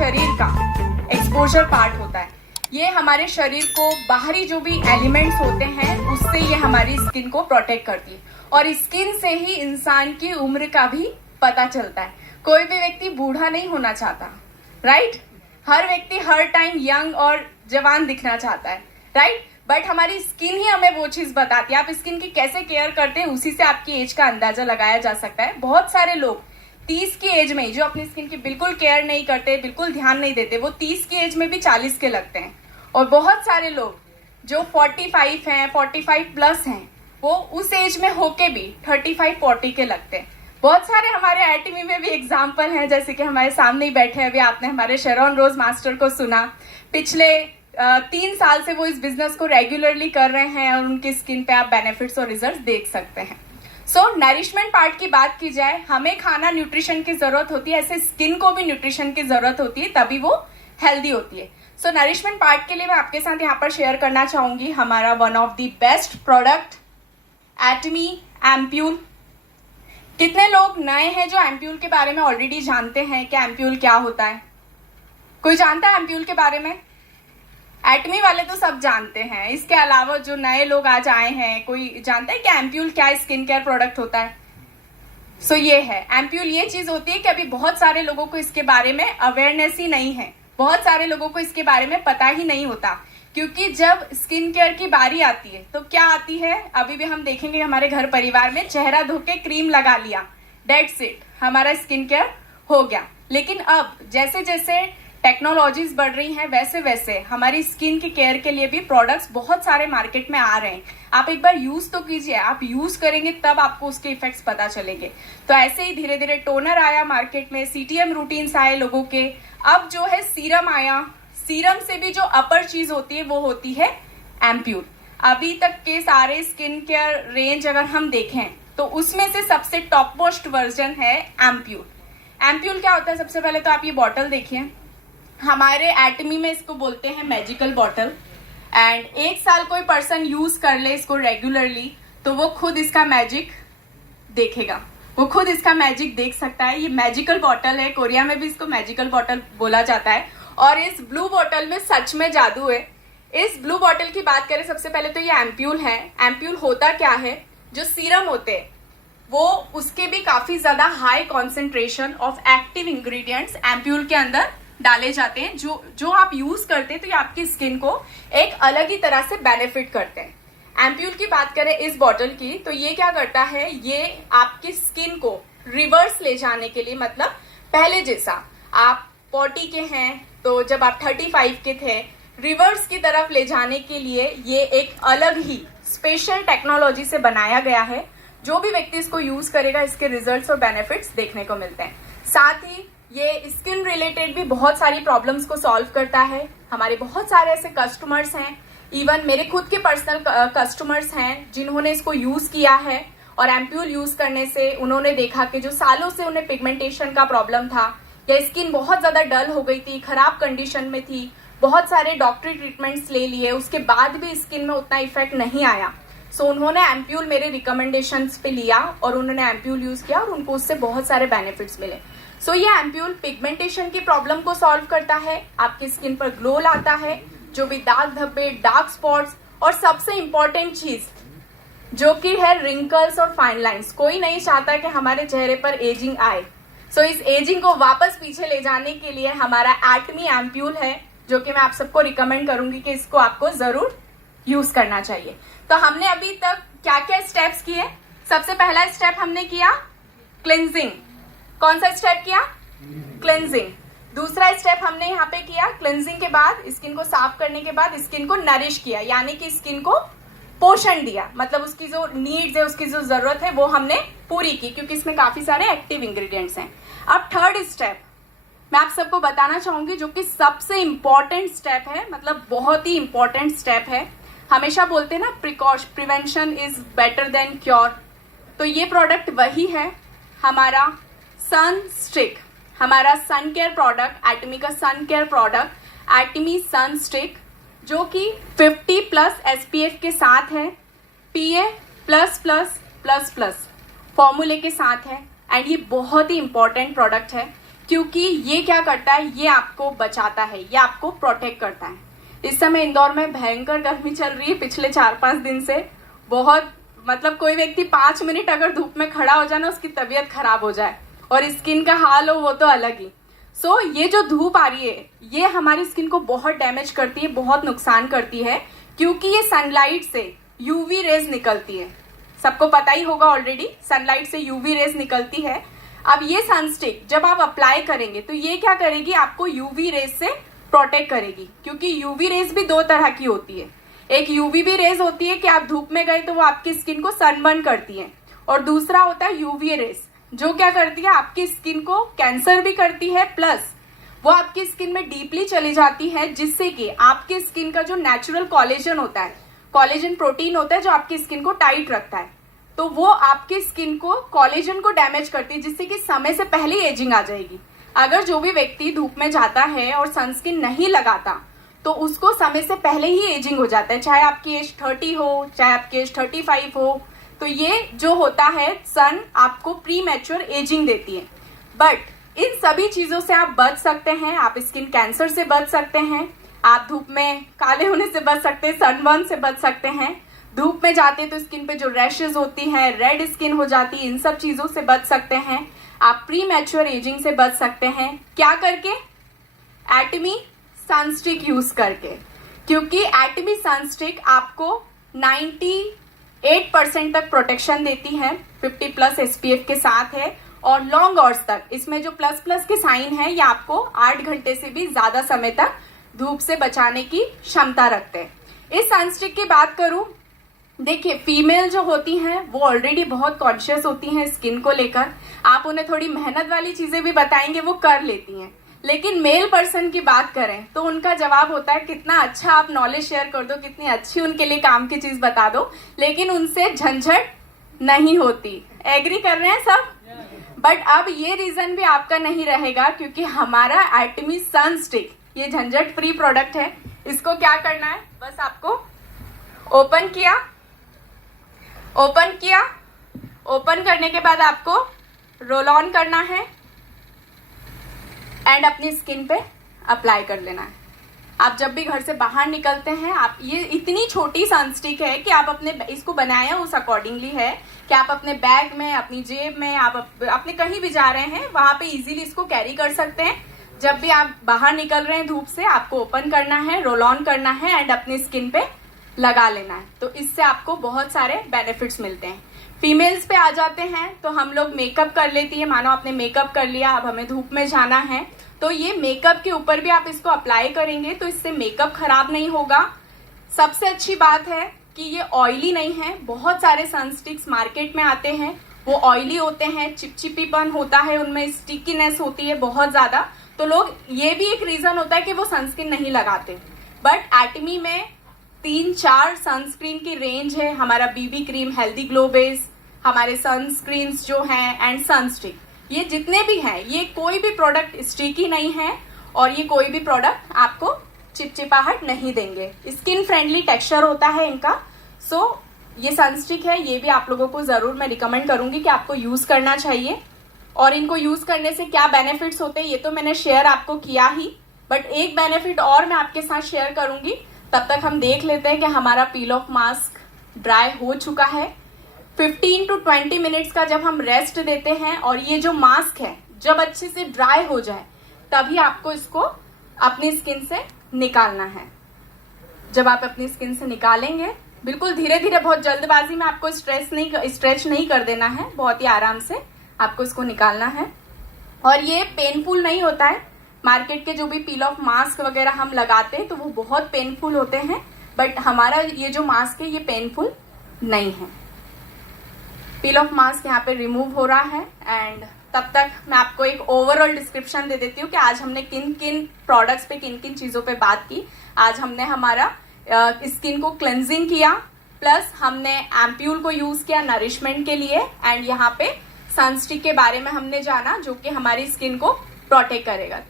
शरीर का exposure part होता है। ये हमारे शरीर को बाहरी जो भी एलिमेंट्स होते हैं उससे ये हमारी स्किन को प्रोटेक्ट करती है और स्किन से ही इंसान की उम्र का भी पता चलता है। कोई भी व्यक्ति बूढ़ा नहीं होना चाहता, राइट? हर व्यक्ति हर टाइम यंग और जवान दिखना चाहता है, राइट? बट हमारी स्किन ही हमें वो चीज बताती है। आप स्किन की कैसे केयर करते हैं उसी से आपकी एज का अंदाजा लगाया जा सकता है। बहुत सारे लोग 30 की एज में जो अपनी स्किन की बिल्कुल केयर नहीं करते, बिल्कुल ध्यान नहीं देते, वो 30 की एज में भी 40 के लगते हैं। और बहुत सारे लोग जो 45 हैं, 45 प्लस हैं, वो उस एज में होके भी 35-40 के लगते हैं। बहुत सारे हमारे एटमी में भी एग्जाम्पल हैं, जैसे कि हमारे सामने ही बैठे हैं। अभी आपने हमारे शरॉन रोज मास्टर को सुना। पिछले 3 साल से वो इस बिजनेस को रेगुलरली कर रहे हैं और उनकी स्किन पे आप बेनिफिट्स और रिजल्ट देख सकते हैं। सो नरिशमेंट पार्ट की बात की जाए, हमें खाना न्यूट्रिशन की जरूरत होती है, ऐसे स्किन को भी न्यूट्रिशन की जरूरत होती है, तभी वो हेल्दी होती है। सो नरिशमेंट पार्ट के लिए मैं आपके साथ यहाँ पर शेयर करना चाहूंगी हमारा one of the best product Atomy ampoule. कितने लोग नए हैं जो एम्प्यूल के बारे में ऑलरेडी जानते हैं कि एम्प्यूल क्या होता है? कोई जानता है एम्प्यूल के बारे में? एटमी वाले तो सब जानते हैं, इसके अलावा जो नए लोग आज आए हैं, कोई जानता है कि एम्प्यूल क्या स्किन केयर प्रोडक्ट होता है? सो ये है एम्प्यूल। ये चीज होती है कि अभी बहुत सारे लोगों को इसके बारे में अवेयरनेस ही नहीं है, बहुत सारे लोगों को इसके बारे में पता ही नहीं होता, क्योंकि जब स्किन केयर की बारी आती है तो क्या आती है, अभी भी हम देखेंगे हमारे घर परिवार में चेहरा धो के क्रीम लगा लिया, डेट्स इट, हमारा स्किन केयर हो गया। लेकिन अब जैसे जैसे टेक्नोलॉजीज बढ़ रही हैं वैसे वैसे हमारी स्किन की केयर के लिए भी प्रोडक्ट्स बहुत सारे मार्केट में आ रहे हैं। आप एक बार यूज तो कीजिए, आप यूज करेंगे तब आपको उसके इफेक्ट्स पता चलेंगे। तो ऐसे ही धीरे धीरे टोनर आया मार्केट में, सीटीएम रूटीन्स आए लोगों के, अब जो है सीरम आया। सीरम से भी जो अपर चीज होती है वो होती है एम्प्यूल। अभी तक के सारे स्किन केयर रेंज अगर हम देखें तो उसमें से सबसे टॉप मोस्ट वर्जन है एम्प्यूल। एम्प्यूल क्या होता है? सबसे पहले तो आप ये बॉटल देखिए, हमारे एटमी में इसको बोलते हैं मैजिकल बॉटल। एंड 1 साल कोई पर्सन यूज कर ले इसको रेगुलरली तो वो खुद इसका मैजिक देखेगा, वो खुद इसका मैजिक देख सकता है। ये मैजिकल बॉटल है, कोरिया में भी इसको मैजिकल बॉटल बोला जाता है। और इस ब्लू बॉटल में सच में जादू है। इस ब्लू बॉटल की बात करें, सबसे पहले तो ये एम्प्यूल है। एम्प्यूल होता क्या है? जो सीरम होते हैं वो उसके भी काफी ज्यादा high concentration of active ingredients ampoule के अंदर डाले जाते हैं, जो आप यूज करते हैं तो ये आपकी स्किन को एक अलग ही तरह से बेनिफिट करते हैं। एम्प्यूल की बात करें इस बॉटल की, तो ये क्या करता है, ये आपकी स्किन को रिवर्स ले जाने के लिए, मतलब पहले जैसा आप 40 के हैं तो जब आप 35 के थे, रिवर्स की तरफ ले जाने के लिए ये एक अलग ही स्पेशल टेक्नोलॉजी से बनाया गया है। जो भी व्यक्ति इसको यूज करेगा इसके रिजल्ट्स और बेनिफिट्स देखने को मिलते हैं। साथ ही ये स्किन रिलेटेड भी बहुत सारी प्रॉब्लम्स को सॉल्व करता है। हमारे बहुत सारे ऐसे कस्टमर्स हैं, इवन मेरे खुद के पर्सनल कस्टमर्स हैं जिन्होंने इसको यूज किया है और एम्प्यूल यूज करने से उन्होंने देखा कि जो सालों से उन्हें पिगमेंटेशन का प्रॉब्लम था या स्किन बहुत ज्यादा डल हो गई थी, खराब कंडीशन में थी, बहुत सारे डॉक्टरी ट्रीटमेंट्स ले लिए, उसके बाद भी स्किन में उतना इफेक्ट नहीं आया। सो उन्होंने एम्प्यूल मेरे रिकमेंडेशंस पे लिया और उन्होंने एम्प्यूल यूज किया और उनको उससे बहुत सारे बेनिफिट्स मिले। सो ये एम्प्यूल पिगमेंटेशन की प्रॉब्लम को सॉल्व करता है, आपकी स्किन पर ग्लो लाता है, जो भी दाग धब्बे, डार्क स्पॉट्स और सबसे इंपॉर्टेंट चीज जो कि है रिंकल्स और फाइन लाइंस। कोई नहीं चाहता कि हमारे चेहरे पर एजिंग आए। सो इस एजिंग को वापस पीछे ले जाने के लिए हमारा एटमी एम्प्यूल है, जो कि मैं आप सबको रिकमेंड करूंगी कि इसको आपको जरूर यूज करना चाहिए। तो हमने अभी तक क्या क्या स्टेप्स किए? सबसे पहला स्टेप हमने किया क्लिनजिंग। कौन सा स्टेप किया? क्लिनजिंग। दूसरा स्टेप हमने यहाँ पे किया क्लिनजिंग के बाद स्किन को साफ करने के बाद स्किन को नरिश किया, यानी कि स्किन को पोषण दिया, मतलब उसकी जो नीड्स है, उसकी जो जरूरत है वो हमने पूरी की, क्योंकि इसमें काफी सारे एक्टिव इंग्रेडिएंट्स हैं। अब थर्ड स्टेप मैं आप सबको बताना चाहूंगी, जो कि सबसे इंपॉर्टेंट स्टेप है, मतलब बहुत ही इंपॉर्टेंट स्टेप है। हमेशा बोलते हैं ना, prevention is better than cure. तो ये प्रोडक्ट वही है, हमारा सन स्टिक, हमारा सन केयर प्रोडक्ट, एटमी का सन केयर प्रोडक्ट एटमी सन स्टिक, जो कि 50+ SPF के साथ है, PA++++ फॉर्मूले के साथ है। एंड ये बहुत ही इंपॉर्टेंट प्रोडक्ट है, क्योंकि ये क्या करता है, ये आपको बचाता है, ये आपको प्रोटेक्ट करता है। इस समय इंदौर में भयंकर गर्मी चल रही है पिछले 4-5 दिन से। बहुत मतलब कोई व्यक्ति 5 मिनट अगर धूप में खड़ा हो जाए ना, उसकी तबीयत खराब हो जाए, और स्किन का हाल हो वो तो अलग ही। सो ये जो धूप आ रही है ये हमारी स्किन को बहुत डैमेज करती है, बहुत नुकसान करती है, क्योंकि ये सनलाइट से यूवी रेज निकलती है। सबको पता ही होगा ऑलरेडी, सनलाइट से यूवी रेज निकलती है। अब ये सनस्टिक जब आप अप्लाई करेंगे तो ये क्या करेगी, आपको यूवी रेज से प्रोटेक्ट करेगी, क्योंकि यूवी रेज भी 2 तरह की होती है। एक यूवी भी रेज होती है कि आप धूप में गए तो वो आपकी स्किन को सनबर्न करती है, और दूसरा होता है यूवी रेज जो क्या करती है, आपकी स्किन को कैंसर भी करती है, प्लस वो आपकी स्किन में डीपली चली जाती है, जिससे कि आपकी स्किन का जो नेचुरल कोलेजन होता है, कोलेजन प्रोटीन होता है जो आपकी स्किन को टाइट रखता है, तो वो आपकी स्किन को कोलेजन को डैमेज करती है, जिससे कि समय से पहले एजिंग आ जाएगी। अगर जो भी व्यक्ति धूप में जाता है और सनस्क्रीन नहीं लगाता तो उसको समय से पहले ही एजिंग हो जाता है, चाहे आपकी एज 30 हो, चाहे आपकी एज 35 हो। तो ये जो होता है, सन आपको प्री मैच्योर एजिंग देती है। बट इन सभी चीजों से आप बच सकते हैं। आप स्किन कैंसर से बच सकते हैं, आप धूप में काले होने से बच सकते हैं, सनबर्न से बच सकते हैं। धूप में जाते तो स्किन पे जो रैशेज होती हैं, रेड स्किन हो जाती है, इन सब चीजों से बच सकते हैं। आप प्री मैच्योर एजिंग से बच सकते हैं। क्या करके? एटमी सनस्टिक यूज करके, क्योंकि एटमी सनस्टिक आपको 98% तक प्रोटेक्शन देती है, 50+ SPF के साथ है, और लॉन्ग आवर्स तक। इसमें जो प्लस के साइन है ये आपको 8 घंटे से भी ज्यादा समय तक धूप से बचाने की क्षमता रखते हैं। इस सनस्टिक की बात करूं, देखिए फीमेल जो होती हैं वो ऑलरेडी बहुत कॉन्शियस होती हैं स्किन को लेकर। आप उन्हें थोड़ी मेहनत वाली चीजें भी बताएंगे वो कर लेती हैं, लेकिन मेल पर्सन की बात करें तो उनका जवाब होता है कितना अच्छा आप नॉलेज शेयर कर दो, कितनी अच्छी उनके लिए काम की चीज बता दो, लेकिन उनसे झंझट नहीं होती। एग्री कर रहे हैं सब? बट अब ये रीजन भी आपका नहीं रहेगा, क्योंकि हमारा एटमी सनस्टिक ये झंझट फ्री प्रोडक्ट है। इसको क्या करना है, बस आपको ओपन किया, ओपन करने के बाद आपको रोल ऑन करना है एंड अपनी स्किन पे अप्लाई कर लेना है। आप जब भी घर से बाहर निकलते हैं, आप ये इतनी छोटी सनस्टिक है कि आप अपने इसको बनाया उस अकॉर्डिंगली है कि आप अपने बैग में, अपनी जेब में, आप अपने कहीं भी जा रहे हैं वहां पे इजीली इसको कैरी कर सकते हैं। जब भी आप बाहर निकल रहे हैं धूप से, आपको ओपन करना है, रोल ऑन करना है एंड अपनी स्किन पे लगा लेना है। तो इससे आपको बहुत सारे बेनिफिट्स मिलते हैं। फीमेल्स पे आ जाते हैं तो हम लोग मेकअप कर लेती है। मानो आपने मेकअप कर लिया, अब हमें धूप में जाना है, तो ये मेकअप के ऊपर भी आप इसको अप्लाई करेंगे तो इससे मेकअप खराब नहीं होगा। सबसे अच्छी बात है कि ये ऑयली नहीं है। बहुत सारे सनस्टिक्स मार्केट में आते हैं, वो ऑयली होते हैं, चिपचिपीपन होता है उनमें, स्टिकीनेस होती है बहुत ज्यादा, तो लोग ये भी एक रीजन होता है कि वो सनस्क्रीन नहीं लगाते। बट एटमी में 3-4 सनस्क्रीन की रेंज है। हमारा BB cream, healthy glow base, हमारे सनस्क्रीन जो हैं एंड सनस्टिक, ये जितने भी हैं, ये कोई भी प्रोडक्ट स्टिकी नहीं है और ये कोई भी प्रोडक्ट आपको चिपचिपाहट नहीं देंगे। स्किन फ्रेंडली टेक्सचर होता है इनका। सो ये सनस्टिक है, ये भी आप लोगों को जरूर मैं रिकमेंड करूंगी कि आपको यूज करना चाहिए। और इनको यूज करने से क्या बेनिफिट्स होते हैं ये तो मैंने शेयर आपको किया ही, बट एक बेनिफिट और मैं आपके साथ शेयर करूंगी। तब तक हम देख लेते हैं कि हमारा पील ऑफ मास्क ड्राई हो चुका है। 15 to 20 मिनट्स का जब हम रेस्ट देते हैं और ये जो मास्क है जब अच्छे से ड्राई हो जाए तभी आपको इसको अपनी स्किन से निकालना है। जब आप अपनी स्किन से निकालेंगे, बिल्कुल धीरे धीरे, बहुत जल्दबाजी में आपको स्ट्रेच नहीं कर देना है, बहुत ही आराम से आपको इसको निकालना है। और ये पेनफुल नहीं होता है। मार्केट के जो भी पील ऑफ मास्क वगैरह हम लगाते हैं तो वो बहुत पेनफुल होते हैं, बट हमारा ये जो मास्क है ये पेनफुल नहीं है। पील ऑफ मास्क यहाँ पे रिमूव हो रहा है एंड तब तक मैं आपको एक ओवरऑल डिस्क्रिप्शन दे देती हूँ कि आज हमने किन किन प्रोडक्ट्स पे, किन किन चीजों पे बात की। आज हमने हमारा स्किन को क्लेंजिंग किया, प्लस हमने एम्प्यूल को यूज किया नरिशमेंट के लिए, एंड यहाँ पे सनस्टिक के बारे में हमने जाना जो कि हमारी स्किन को प्रोटेक्ट करेगा।